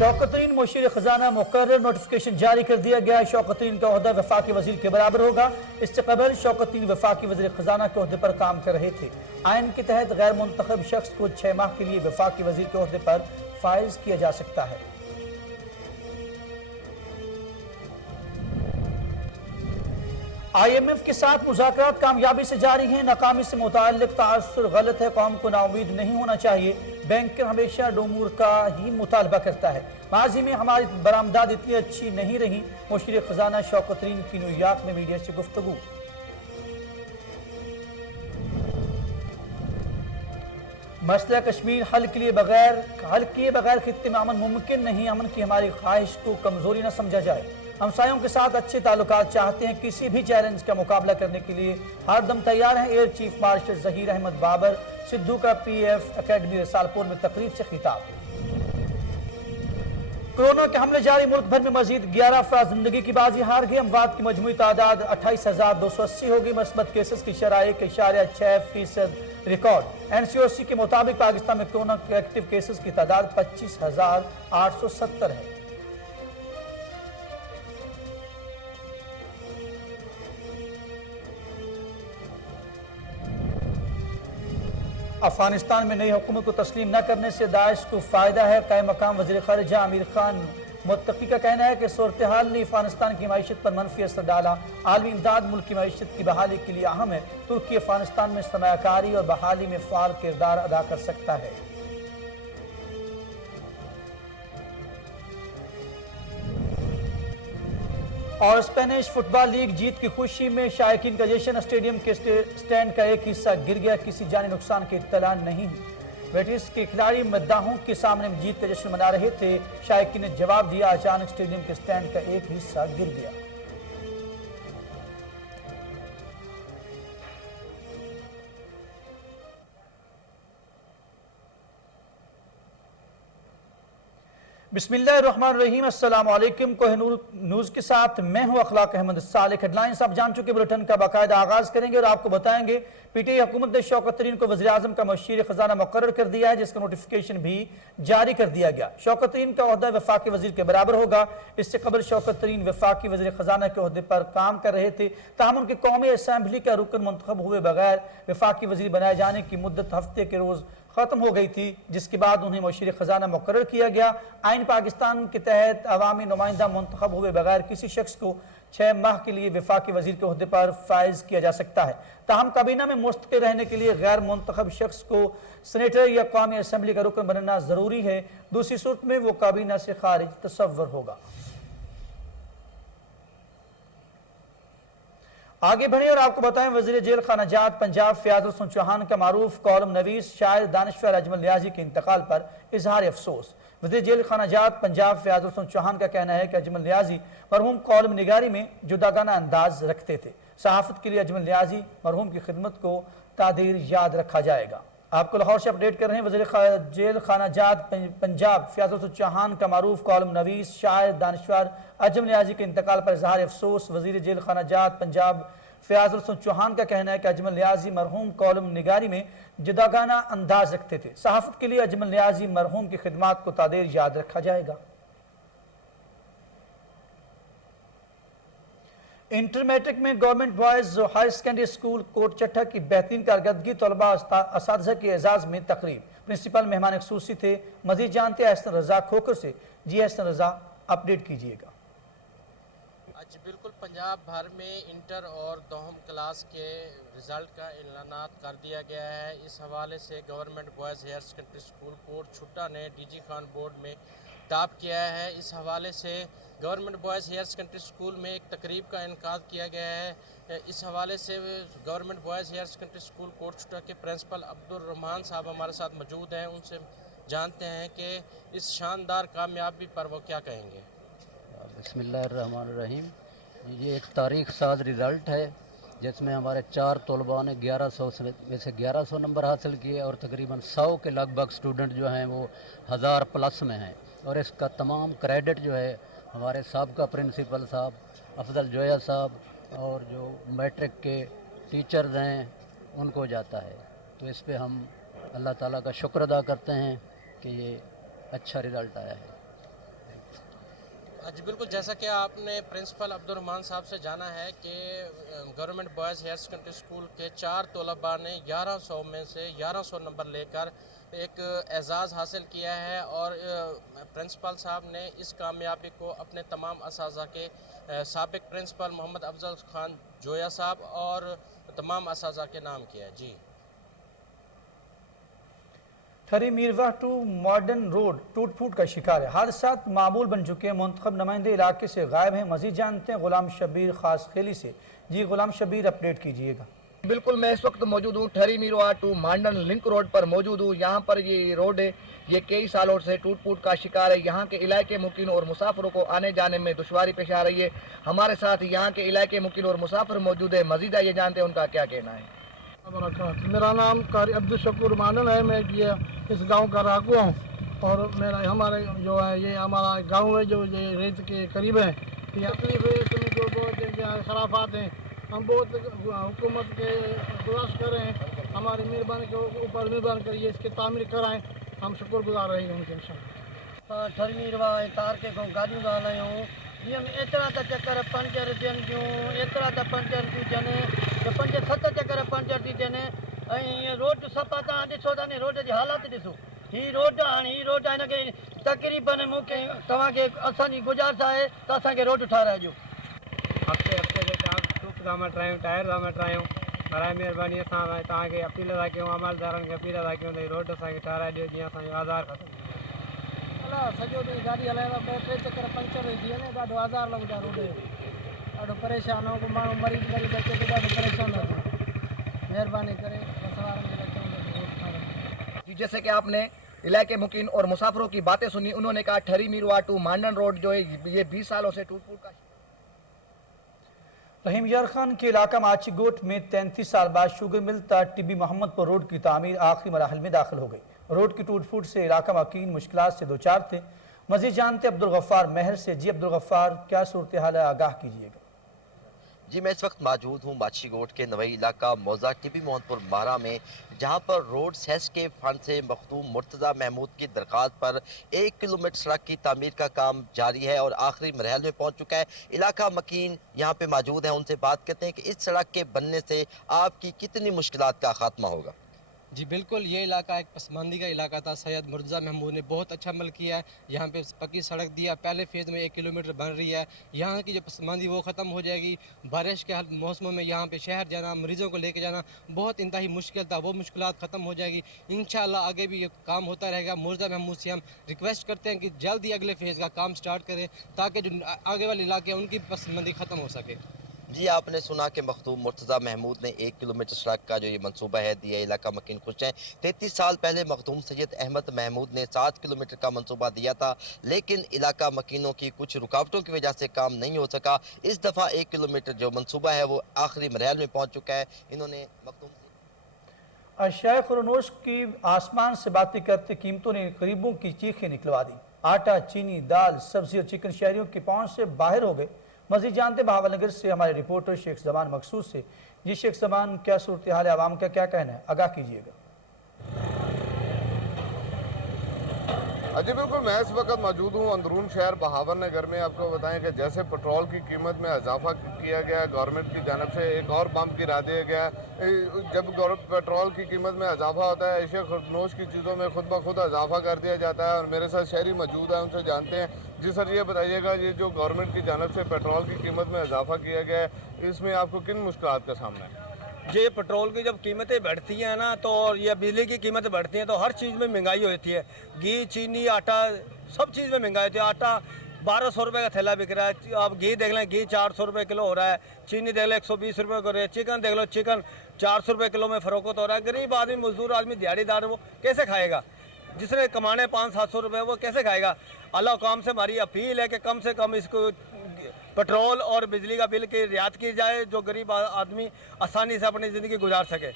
शौकत तरीन मुशीर खजाना मुकर्रर नोटिफिकेशन जारी कर दिया गया। शौकत तरीन का ओहदा वफाकी वजीर के बराबर होगा। इससे कबल शौकत तरीन वफाकी वजीर खजाना के ओहदे पर काम कर रहे थे। आइन के तहत गैर मुंतखब शख्स को 6 माह के लिए वफाकी वजीर के ओहदे पर फाइज किया जा सकता है। IMF के साथ मुज़ाकरात कामयाबी से जारी हैं। नाकामी से मुताल्लिक तासुर गलत है, कौम को नाउमीद नहीं होना चाहिए। बैंक हमेशा डोमूर का ही मुतालबा करता है। माजी में हमारी बरामदाद इतनी अच्छी नहीं रही। मुशीर खजाना शौकत तरीन की न्यूयॉर्क में मीडिया से गुफ्तगू। मसला कश्मीर हल किए बगैर खित्ते में अमन मुमकिन नहीं। अमन की हमारी ख्वाहिश को कमजोरी न समझा जाए। हमसायों के साथ अच्छे ताल्लुकात चाहते हैं। किसी भी चैलेंज का मुकाबला करने के लिए हर दम तैयार हैं। Air chief marshal Zaheer Ahmed Babar Sidhu का PF अकेडमी रसालपुर में तकरीब से खिताब। कोरोना के हमले जारी, मुल्क भर में मजीद 11 अफराद जिंदगी की बाजी हार गए। अमवात की मजमूई तादाद 28,280 हो गई। मस्बत केसेस की शरह 1.6% रिकॉर्ड। NCOC के मुताबिक पाकिस्तान में कोरोना के एक्टिव केसेस की तादाद 25,870 है। अफगानिस्तान में नई हुकूमत को तस्लीम न करने से दाइश को फायदा है। कायम मकाम वज़ीर ख़ारिजा आमिर खान मुत्तकी का कहना है कि सूरत हाल ने अफगानिस्तान की मईशत पर मनफी असर डाला। आलमी इमदाद मुल्क की मईशत की बहाली के लिए अहम है। तुर्की अफगानिस्तान में सरमायाकारी और बहाली में फ़ाल किरदार अदा कर सकता है। और स्पेनिश फुटबॉल लीग जीत की खुशी में शायकीन का जश्न। स्टेडियम के स्टैंड का एक हिस्सा गिर गया। किसी जानी नुकसान की इत्तला नहीं। बेटिस के खिलाड़ी मद्दाहों के सामने जीत का जश्न मना रहे थे। शायकीन ने जवाब दिया। अचानक स्टेडियम के स्टैंड का एक हिस्सा गिर गया। बिस्मिल्लाहिर्रहमानिर्रहीम। अस्सलाम वालेकुम। कोहिनूर न्यूज़ के साथ मैं हूं अखलाक अहमद सालिक। हेडलाइंस आप जान चुके, बुलेटिन का बाकायदा आगाज करेंगे और आपको बताएंगे PTI हुकूमत ने शौकत तरीन को वज़ीर आज़म का मुशीर खजाना मुकर्रर कर दिया है, जिसका नोटिफिकेशन भी जारी कर दिया गया। शौकत तरीन का ओहदा वफाकी वजीर के बराबर होगा। इससे कबल शौकत तरीन वफाकी वज़ीर खजाना के ओहदे पर काम कर रहे थे। ताहम उनके कौमी असम्बली का रुकन मुंतखब हुए बगैर वफाकी वजीर बनाए जाने की मुद्दत हफ्ते के रोज़ खत्म हो गई थी, जिसके बाद उन्हें मुशीर खजाना मुकर्रर किया गया। आइन पाकिस्तान के तहत अवामी नुमाइंदा मुंतखब हुए बगैर किसी शख्स को 6 माह के लिए वफाकी वजीर के ओहदे पर फाइज किया जा सकता है। ताहम काबीना में मुस्तकिल रहने के लिए गैर मुंतखब शख्स को सेनेटर या कौमी असम्बली का रुकन बनना जरूरी है। दूसरी सूरत में वो काबीना से खारिज तसव्वुर होगा। आगे बढ़े और आपको बताएं, वज़ीर जेल खानाजात पंजाब फ़याज़ हुसैन चौहान का मारूफ कॉलम नवीस शायर दानिशवर अजमल नियाज़ी के इंतकाल पर इजहार अफसोस। वज़ीर जेल खानाजात पंजाब फ़याज़ हुसैन चौहान का कहना है कि अजमल नियाज़ी मरहूम कॉलम निगारी में जुदागाना अंदाज रखते थे। सहाफ़त के लिए अजमल नियाज़ी मरहूम की खिदमत को तादीर याद रखा जाएगा। आपको लाहौर से अपडेट कर रहे हैं। वज़ीर जेल खानाजात पंजाब फ़याज़ हुसैन चौहान का मारूफ कॉलम नवीस शायर दानिशवर अजमल नियाज़ी के इंतकाल पर इजहार अफसोस। वज़ीर जेल खानाजात पंजाब फ़याज़ हुसैन चौहान का कहना है कि अजमल नियाज़ी मरहूम कॉलम निगारी में जुदागाना अंदाज रखते थे। सहाफ़त के लिए अजमल नियाज़ी मरहूम की खिदमात को तादीर याद रखा जाएगा। इंटर मैट्रिक में government boys higher secondary school Kot Chatta की बेहतरीन कारकर्दगी, तलबा असातिज़ा के एजाज़ में तकरीब। प्रिंसिपल मेहमान ख़ुसूसी थे। मज़ीद जानते हैं एहसन रज़ा खोखर से। जी एहसन रज़ा, अपडेट कीजिएगा। आज बिल्कुल पंजाब भर में इंटर और दोहम क्लास के रिज़ल्ट का ऐलानात कर दिया गया है। इस हवाले से government boys higher secondary school Kot Chutta ने DG खान बोर्ड में खिताब किया है। इस हवाले से government boys higher secondary school में एक तकरीब का इनकाद किया गया है। इस हवाले से government boys higher secondary school Kot Chutta के प्रिंसिपल अब्दुल रहमान साहब हमारे साथ मौजूद हैं। उनसे जानते हैं कि इस शानदार कामयाबी पर वो क्या कहेंगे। बिस्मिल्लाहिर्रहमानिर्रहीम। ये एक तारीख साज रिज़ल्ट है जिसमें हमारे 4 तलबा ने 1100 में से 1100 नंबर हासिल किए और तकरीबन 100 के लगभग स्टूडेंट जो हैं वो 1000 प्लस में हैं। और इसका तमाम क्रेडिट जो है हमारे साबका प्रिंसिपल साहब अफजल जोया साहब और जो मैट्रिक के टीचर्स हैं उनको जाता है। तो इस पे हम अल्लाह ताला का शुक्र अदा करते हैं कि ये अच्छा रिज़ल्ट आया है। जी बिल्कुल, जैसा कि आपने प्रिंसिपल अब्दुर्रहमान साहब से जाना है कि government boys higher secondary school के 4 तलबा ने 1100 में से 1100 नंबर लेकर एक एजाज़ हासिल किया है और प्रिंसिपल साहब ने इस कामयाबी को अपने तमाम असातिज़ा के साबिक प्रिंसिपल मोहम्मद अफजल खान जोया साहब और तमाम असातिज़ा के नाम किया है। जी ठरी मीरवा टू मॉडर्न रोड टूट फूट का शिकार है। हादसात मामूल बन चुके हैं। मुंतखब नुमाइंदे इलाके से गायब हैं। मजीद जानते हैं गुलाम शबीर खास खेली से। जी गुलाम शबीर, अपडेट कीजिएगा। बिल्कुल, मैं इस वक्त मौजूद हूँ ठरी मीरवा टू मांडन लिंक रोड पर मौजूद हूँ। यहाँ पर ये रोड है, ये कई सालों से टूट फूट का शिकार है। यहाँ के इलाके मुकीन और मुसाफिरों को आने जाने में दुश्वारी पेश आ रही है। हमारे साथ यहाँ के इलाके मुकीन और मुसाफिर मौजूद है। मजीद ये जानते हैं उनका क्या कहना है। मेरा नाम कारी अब्दुल शकूर मानन है। मैं ये इस गांव का रहाकुआ हूँ और मेरा हमारे जो है ये हमारा गांव है जो ये रेत के करीब है। ये तकलीफ है, इसमें जो बहुत खराफात हैं। हम बहुत हुकूमत के गुजारिश कर रहे हैं, हमारी मेहरबानी के ऊपर मेहरबानी करिए, इसकी तामीर कराएँ। हम शुक्रगुजार रहेंगे उनके इंशाअल्लाह। ठरमीरवा तार के गाड़ियों ॻाल्हायूं जीअं एतिरा त चकर पंचर थियनि थियूं, एतिरा त पंचर थियूं थियनि त 5-7 चकर पंचर थी थियनि। ऐं हीअं रोड सफ़ा तव्हां ॾिसो था न, रोड जी हालत ॾिसो। हीअ रोड हाणे हीअ रोड हिनखे तक़रीबन मूंखे तव्हांखे असांजी गुज़ारिश आहे त असांखे रोड ठाराइजो। हफ़्ते जो टूक था मटायूं, टायर था मटायूं। बराए महिरबानी असां तव्हांखे अपील था कयूं, अमलदारनि खे अपील था कयूं त रोड असांखे ठाराए ॾियो जीअं असांजो आज़ार ख़तमु थिए। अलाह सॼो ॾींहुं गाॾी हलाईंदा 2-3 चकर पंचर थी वञे, ॾाढो आज़ार लॻंदो आहे रोड जो। ॾाढो परेशान हो, माण्हू मरीज़ अचे त ॾाढो परेशान थो थिए। महिरबानी करे बस वारनि खे रोड ठाराए। जी जैसे कि आपने इलाके मुकीन और मुसाफिरों की बातें सुनी, उन्होंने कहा ठरी मीरवा टू मांडन रोड जो है ये 20 सालों से टूट फूट का। रहीम यार खान के इलाका माचीगोट में 33 साल बाद sugar mill Tibbi Mohammadpur road की तामीर आखिरी मराहल में दाखिल हो गई। रोड की टूट फूट से इलाका मकीन मुश्किलात से दो चार थे। मजीद जानते अब्दुल गफ्फार महर से। जी अब्दुल गफ्फार, क्या सूरत हाल है, आगाह कीजिएगा। जी मैं इस वक्त मौजूद हूँ माचीगोट के नवई इलाका मौजा टिब्बी मोहम्मदपुर मारा में, जहाँ पर रोड सेस के फंड से मखदूम मुर्तज़ा महमूद की दरख्वास्त पर 1 किलोमीटर सड़क की तामीर का काम जारी है और आखिरी मरहल में पहुँच चुका है। इलाका मकीन यहाँ पे मौजूद है, उनसे बात करते हैं कि इस सड़क के बनने से आपकी कितनी मुश्किलात का खात्मा होगा। जी बिल्कुल, ये इलाका एक पसमानदगी का इलाका था। सैयद मुर्तज़ा महमूद ने बहुत अच्छा अमल किया है। यहाँ पे पक्की सड़क दिया, पहले फेज़ में 1 किलोमीटर बन रही है। यहाँ की जो पसमानदी वो ख़त्म हो जाएगी। बारिश के मौसमों में यहाँ पे शहर जाना, मरीज़ों को लेके जाना बहुत इंतहाई मुश्किल था, वो मुश्किलात ख़त्म हो जाएगी इंशाअल्लाह। आगे भी ये काम होता रहेगा। मुर्तज़ा महमूद से हम रिक्वेस्ट करते हैं कि जल्द ही अगले फेज़ का काम स्टार्ट करें ताकि जो आगे वाले इलाके हैं उनकी पसमानदी ख़त्म हो सके। जी आपने सुना कि मखदूम मुर्तज़ा महमूद ने 1 किलोमीटर सड़क का जो ये मनसूबा है दिया। इलाका मकीन खुश है। 33 साल पहले मखदूम सैयद अहमद महमूद ने 7 किलोमीटर का मनसूबा दिया था, लेकिन इलाका मकीनों की कुछ रुकावटों की वजह से काम नहीं हो सका। इस दफ़ा 1 किलोमीटर जो मनसूबा है वो आखिरी मरहल में पहुँच चुका है। इन्होंने मखदूम अशिया खुरनोश की आसमान से बातें करते कीमतों ने गरीबों की चीखें निकलवा दी। आटा, चीनी, दाल, सब्जी और चिकन शहरियों की पहुंच से बाहर हो गए। मजीद जानते बहावलनगर से हमारे रिपोर्टर शेख जमान मकसूद से। जी शेख जमान, क्या सूरत हाल है, आवाम का क्या कहना है, आगाह कीजिएगा। जी बिल्कुल, मैं इस वक्त मौजूद हूँ अंदरून शहर बहावलनगर में। आपको बताएं कि जैसे पेट्रोल की कीमत में इजाफा किया गया, गवर्नमेंट की जानब से एक और बम गिरा दिया गया। जब पेट्रोल की कीमत में इजाफा होता है, अशिया खुरनोश की चीज़ों में खुद ब खुद इजाफा कर दिया जाता है। और मेरे साथ शहरी मौजूद है, उनसे जानते हैं। जी सर, ये बताइएगा, ये जो गवर्नमेंट की जानब से पेट्रोल की कीमत में इजाफा किया गया है, इसमें आपको किन मुश्किलात का सामना है? ये पेट्रोल की जब कीमतें बढ़ती हैं ना, तो ये बिजली की कीमतें बढ़ती हैं, तो हर चीज़ में महंगाई होती है। घी, चीनी, आटा, सब चीज़ में महंगाई होती है। आटा 1200 रुपये का थैला बिक रहा है। आप घी देख लें, घी 400 रुपये किलो हो रहा है। चीनी देख लें 120 रुपये हो रही है। चिकन देख लो, चिकन 400 रुपये किलो में फ़रोख्त हो रहा है। गरीब आदमी, मजदूर आदमी, दिहाड़ीदार, वो कैसे खाएगा? जिसने कमाने 500-700 रुपये, वो कैसे खाएगा? अल्लाह काम से हमारी अपील है कि कम से कम इसको पेट्रोल और बिजली का बिल की रियायत की जाए, जो गरीब आदमी आसानी से अपनी ज़िंदगी गुजार सके।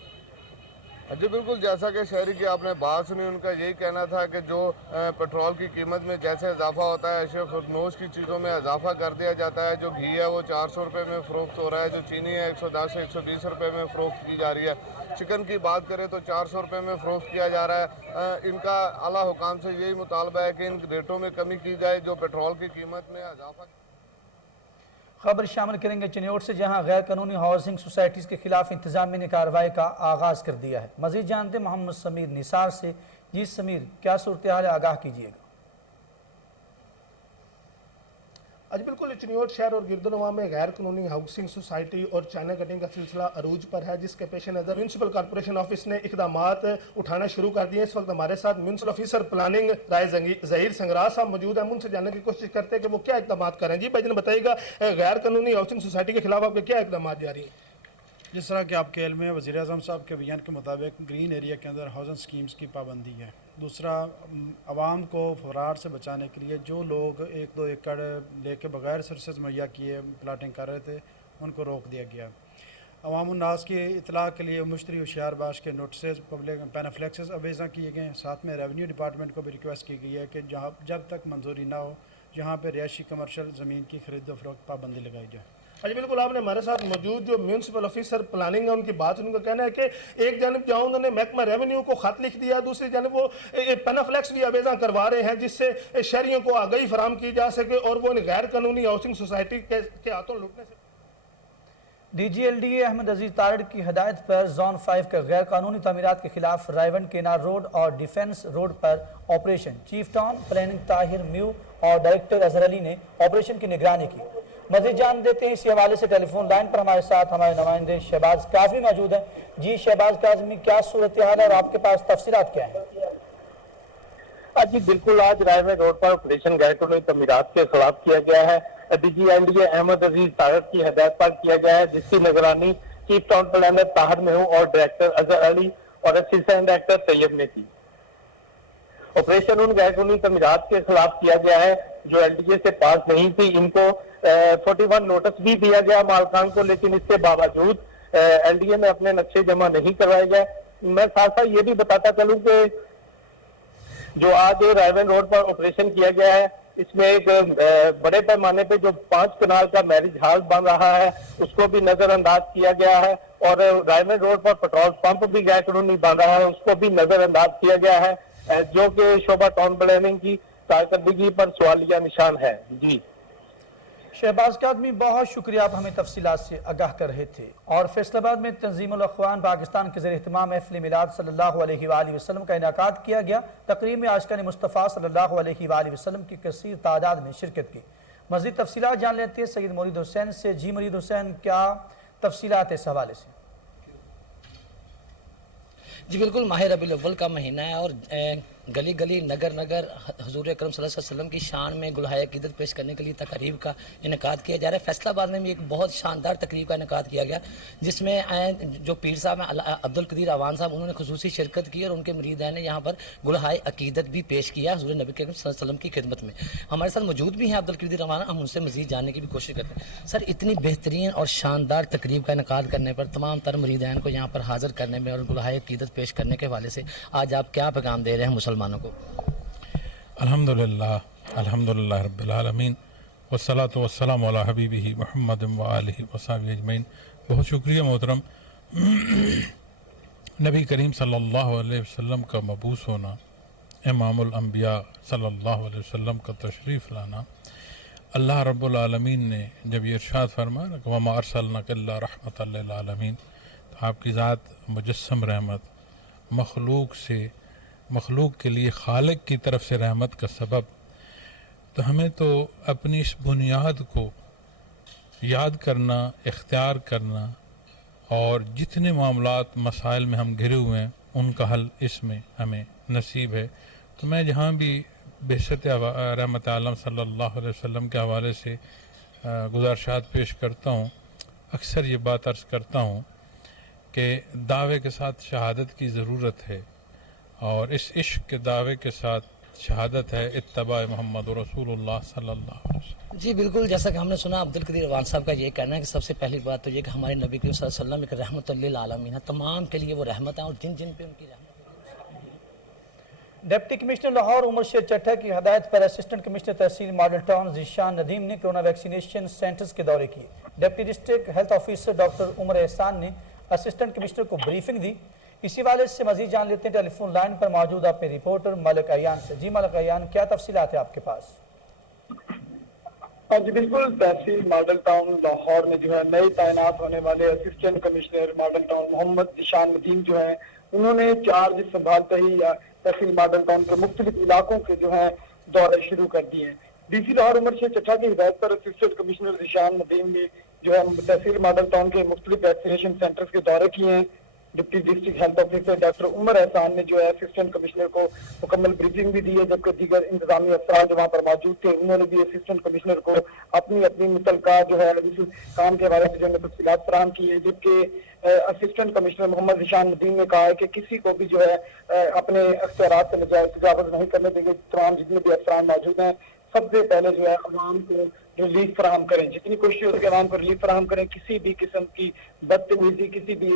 जी बिल्कुल, जैसा कि शहरी की आपने बात सुनी, उनका यही कहना था कि जो पेट्रोल की कीमत में जैसे इजाफा होता है, अशिया खुर्दनोश की चीज़ों में इजाफा कर दिया जाता है। जो घी है वो 400 रुपये में फ़रोख्त हो रहा है, जो चीनी है 110 से 120 रुपये में फ़रोख्त की जा रही है। चिकन की बात करें तो 400 रुपये में फ़रोख्त किया जा रहा है। इनका आला हुकाम से यही मुतालबा है कि इन रेटों में कमी की जाए, जो पेट्रोल की कीमत में इजाफा। खबर शामिल करेंगे चिन्योट से, जहां गैर कानूनी हाउसिंग सोसाइटीज़ के खिलाफ इंतजामिया ने कार्रवाई का आगाज़ कर दिया है। मज़ीद जानते मोहम्मद समीर निसार से। जी समीर, क्या सूरत हाल है, आगाह कीजिएगा। आज बिल्कुल चिन्योट शहर और गिरदोनवा में गैर कानूनी हाउसिंग सोसाइटी और चाइना कटिंग का सिलसिला अरूज पर है, जिसके पेश नज़र म्यूनसिपल कॉर्पोरेशन ऑफिस ने इकदामात उठाना शुरू कर दिए। इस वक्त हमारे साथ म्यूनसिपल ऑफिसर प्लानिंग राय ज़हीर संगराज साहब मौजूद हैं। उनसे जानने की कोशिश करते हैं कि वो क्या इकदामात करें। जी भाईजान बताइएगा, गैर कानूनी हाउसिंग सोसाइटी के खिलाफ आपके क्या इकदामात जारी हैं? जिस तरह कि आपके इल्म में वज़ीर आज़म साहब के बयान के मुताबिक ग्रीन एरिया के अंदर हाउसिंग स्कीम्स की पाबंदी है। दूसरा, आवाम को फरार से बचाने के लिए जो लोग 1-2 एकड़ लेके बगैर सर्विस मुहैया किए प्लाटिंग कर रहे थे, उनको रोक दिया गया। अवाम उन्नास की इतला के लिए मुश्तरी होशियार बाश के नोटिस पब्लिक पैनाफ्लेक्सेस अवेज़ा किए गए हैं। साथ में रेवेन्यू डिपार्टमेंट को भी रिक्वेस्ट की गई है कि जहाँ जब तक मंजूरी ना हो, जहाँ पर रिहायशी कमर्शल ज़मीन की खरीद व फरोख्त पाबंदी लगाई जाए। अच्छा, बिल्कुल आपने हमारे साथ मौजूद जो म्यूनसिपल ऑफिसर प्लानिंग है उनकी बात, उनका कहना है कि एक जानब जहाँ उन्होंने महकमा रेवेन्यू को खत लिख दिया, दूसरी जानब वो पेनाफ्लेक्स भी अवेज़ा करवा रहे हैं, जिससे शहरियों को आगाही फराम की जा सके और वो गैर कानूनी हाउसिंग सोसाइटी के हाथों लुटने से। DGLDA अहमद अजीज तारड़ की हदायत पर जोन 5 के गैर कानूनी तमीरात के खिलाफ रायवन केनार रोड और डिफेंस रोड पर operation chief town planning Tahir म्यू और डायरेक्टर अजहर अली ने ऑपरेशन की निगरानी की। मज़ीद जान देते हैं इसी हवाले से टेलीफोन लाइन पर हमारे साथ हमारे नुमाइंदे शहबाज काज़मी मौजूद हैं। जी शहबाज काज़मी, क्या सूरत हाल है और आपके पास तफसीलात क्या है? जी बिल्कुल, आज रायवन रोड पर ऑपरेशन गैर कानूनी तमीरात के खिलाफ किया गया है। DGLDA अहमद अजीज तारड़ की हदायत पर किया गया है, जिसकी निगरानी चीफ टाउन प्लानर ताहिर म्यू और डायरेक्टर अजहर अली और असिस्टेंट डायरेक्टर तैयब ने की। ऑपरेशन उन गैर कानूनी तमीरात के खिलाफ किया गया है जो LDA से पास नहीं थी। इनको 41 नोटिस भी दिया गया मालकान को, लेकिन इसके बावजूद LDA में अपने नक्शे जमा नहीं करवाए गए। मैं साथ साथ ये भी बताता चलूं कि जो आज रायवन रोड पर ऑपरेशन किया गया है, इसमें एक बड़े पैमाने पे जो 5 कनाल का मैरिज हॉल बन रहा है उसको भी नजरअंदाज किया गया है, और रायवन रोड पर पेट्रोल पंप भी गैर कानूनी बन रहा है, उसको भी नजरअंदाज किया गया है, जो कि शोभा टाउन प्लानिंग की कारकर्दगी पर सवालिया निशान है। जी शहबाज काज़मी, बहुत शुक्रिया, आप हमें तफसीलात से आगाह कर रहे थे। और फैसलाबाद में तंजीमुल अख्वान पाकिस्तान के ज़रिए एहतमाम महफ़िल मिलाद सल्लल्लाहु अलैहि वसल्लम का इनेकाद किया गया। तकरीब में आशिकान मुस्तफ़ा सल्लल्लाहु अलैहि वसल्लम की कसीर तादाद ने शिरकत की। मज़ीद तफसीलात जान लेते हैं सैयद मुरीद हुसैन से। जी मुरीद हुसैन, क्या तफसीलात है इस हवाले से? जी बिल्कुल, माह रबीउल अव्वल का महीना है और गली गली नगर नगर हुजूर अकरम सल्लल्लाहु अलैहि वसल्लम की शान में गुलहाए अक़ीदत पेश करने के लिए तकरीब का इनेकाद किया जा रहा है। फैसलाबाद में भी एक बहुत शानदार तकरीब का इनेकाद किया गया, जिसमें जो पीर साहब हैं अब्दुल कदीर अवान साहब, उन्होंने खुसूसी शिरकत की और उनके मुरीदान ने यहाँ पर गुलहाए अक़ीदत भी पेश किया हुजूर नबी करीम सल्लल्लाहु अलैहि वसल्लम की खिदमत में। हमारे साथ मौजूद भी हैं अब्दुल कदीर अवान, हम उनसे मज़ीद जानने की भी कोशिश करते हैं। सर, इतनी बेहतरीन और शानदार तकरीब का इनेकाद करने पर, तमाम तर मुरीदान को यहाँ पर हाज़िर करने में और गुलहाए अक़ीदत पेश करने के हवाले से आज आप क्या पैगाम दे रहे हैं मुसलमानों को? अल्हम्दुलिल्लाह रब्बिल आलमीन वस्सलातु वस्सलामु अला हबीबिही मुहम्मद व आलिहि व सहबिही अजमईन। बहुत शुक्रिया मोहतरम। नबी करीम सल्लल्लाहु अलैहि वसल्लम का मबूस होना, इमामुल अंबिया सल्लल्लाहु अलैहि वसल्लम का तशरीफ़ लाना, अल्लाह रब्बुल आलमीन ने जब ये इरशाद फरमाया कि वमा अरसलनाका इल्ला रहमतल लिल आलमीन, तो आपकी ज़ात मुजस्सम रहमत, मखलूक के लिए खालिक की तरफ से रहमत का सबब। तो हमें तो अपनी इस बुनियाद को याद करना, इख्तियार करना, और जितने मामलात मसाइल में हम घिरे हुए हैं उनका हल इसमें हमें नसीब है। तो मैं जहाँ भी बेशत रहमत आलम सल्लल्लाहु अलैहि वसल्लम के हवाले से गुज़ारिशात पेश करता हूँ, अक्सर ये बात अर्ज़ करता हूँ कि दावे के साथ शहादत की ज़रूरत है, और इस इश्क के दावे के साथ शहादत है इत्तबा मोहम्मद रसूलुल्लाह सल्लल्लाहु अलैहि वसल्लम। जी बिल्कुल, जैसा कि हमने सुना अब्दुल कदीर अवान साहब का ये कहना है कि सबसे पहली बात तो ये कि हमारे नबी करीम सल्लल्लाहु अलैहि वसल्लम एक रहमतुल लिल आलमीन है, तमाम के लिए वो रहमत है और जिन जिन पे उनकी रहमत। डिप्टी कमिश्नर लाहौर उमर शेर चट्टा की हदायत पर असिस्टेंट कमिश्नर तहसील मॉडल टाउन ज़ीशान नदीम ने कोरोना वैक्सीनेशन सेंटर्स के दौरे किए। Deputy district health officer doctor Umar Ehsan ने असिस्टेंट कमिश्नर को ब्रीफिंग दी। इसी वाले से मजीद जान लेते हैं टेलीफोन लाइन पर मौजूद अपने रिपोर्टर मलिक अयान से। जी मलिक अयान, क्या तफसीलात है आपके पास? जी बिल्कुल, तहसील मॉडल टाउन लाहौर में जो है नए तैनात होने वाले assistant commissioner model town Muhammad Zeeshan Nadeem जो है, उन्होंने चार्ज संभालते ही तहसील मॉडल टाउन के मुख्तलिफ इलाकों के जो है दौरे शुरू कर दिए हैं। डीसी लाहौर उमर शेर चट्टा की हिदायत पर असिस्टेंट कमिश्नर ज़ीशान नदीम ने जो है तहसील मॉडल टाउन के मुख्तलिफ वैक्सीनेशन सेंटर्स के दौरे किए हैं। Deputy district health officer doctor Umar Ehsan ने जो है असिस्टेंट कमिश्नर को मुकम्मल ब्रीफिंग भी दी है, जबकि दीगर इंतजामी अफसरान जो वहाँ पर मौजूद थे उन्होंने भी असिस्टेंट कमिश्नर को अपनी अपनी मुतलका जो है इस काम के बारे में जो है तफसीलात फराहम की है। जबकि असिस्टेंट कमिश्नर मोहम्मद ज़ीशान नदीम ने कहा है कि किसी को भी जो है अपने अख्तियारात से तजावुज़ नहीं करने देंगे। तमाम जितने भी अफसरान मौजूद हैं सबसे पहले जो है अवाम को रिलीफ फराहम करें, जितनी कोशिश हो सके अवाम को रिलीफ फराहम करें। किसी भी किस्म की बदतमीजी किसी भी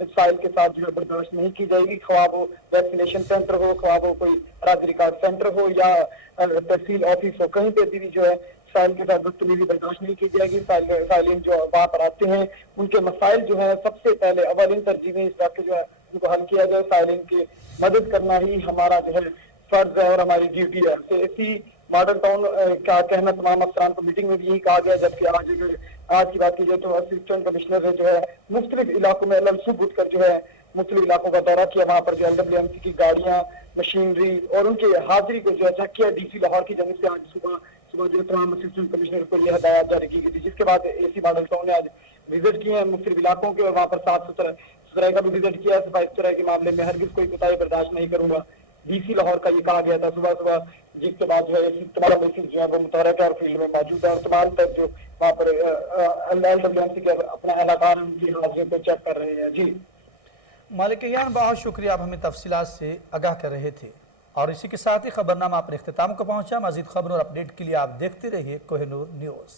साइल के साथ जो है बर्दाश्त नहीं की जाएगी, ख्वाह वो वैक्सीनेशन सेंटर हो, ख्वाह वो कोई राजरी कार्ड सेंटर हो या तहसील ऑफिस हो, कहीं पे भी जो है साइल के साथ बदतमीजी बर्दाश्त नहीं की जाएगी। साइलिन जो वहाँ पर आते हैं उनके मसाइल जो है सबसे पहले अवलिन तरजीह में इस बात के जो है उनको हल किया जाए। साइलिन की मदद करना ही हमारा जो है फर्ज है और हमारी ड्यूटी है। तो इसी मॉडल टाउन का कहना तमाम अफसरान को मीटिंग में भी यही कहा गया। जबकि आज की बात की जाए तो असिस्टेंट कमिश्नर ने जो है मुख्तलिफ इलाकों में सुबह उठकर जो है मुख्तलिफ इलाकों का दौरा किया। वहाँ पर जो LWMC की गाड़ियाँ, मशीनरी और उनके हाजिरी को जो है चेक किया। DC लाहौर की जानिब से आज सुबह जो तमाम असिस्टेंट कमिश्नर को यह हदायत जारी की गई थी, जिसके बाद AC मॉडल टाउन ने आज विजिट किए हैं मुख्तलिफ इलाकों के और वहाँ पर साफ सुथराई का भी विजिट किया। सफाई सुथराई के मामले में हरगिज कोई कोताही बर्दाश्त नहीं करूंगा। DC लाहौर का ये कहा गया था सुबह, जिसके बाद जो है तमाम मैसेज जो है वो मुतहरक और फील्ड में मौजूद है और तमाम तक जो वहाँ पर LWMC के अपना एहलकार उनकी हाजिरी को चेक कर रहे हैं। जी मलिक अयान, बहुत शुक्रिया, आप हमें तफसीलात से आगाह कर रहे थे। और इसी के साथ ही खबरनामा अपने इख्तिताम को पहुंचा। मजीद खबरों और अपडेट के लिए आप देखते रहिए कोहिनूर न्यूज़।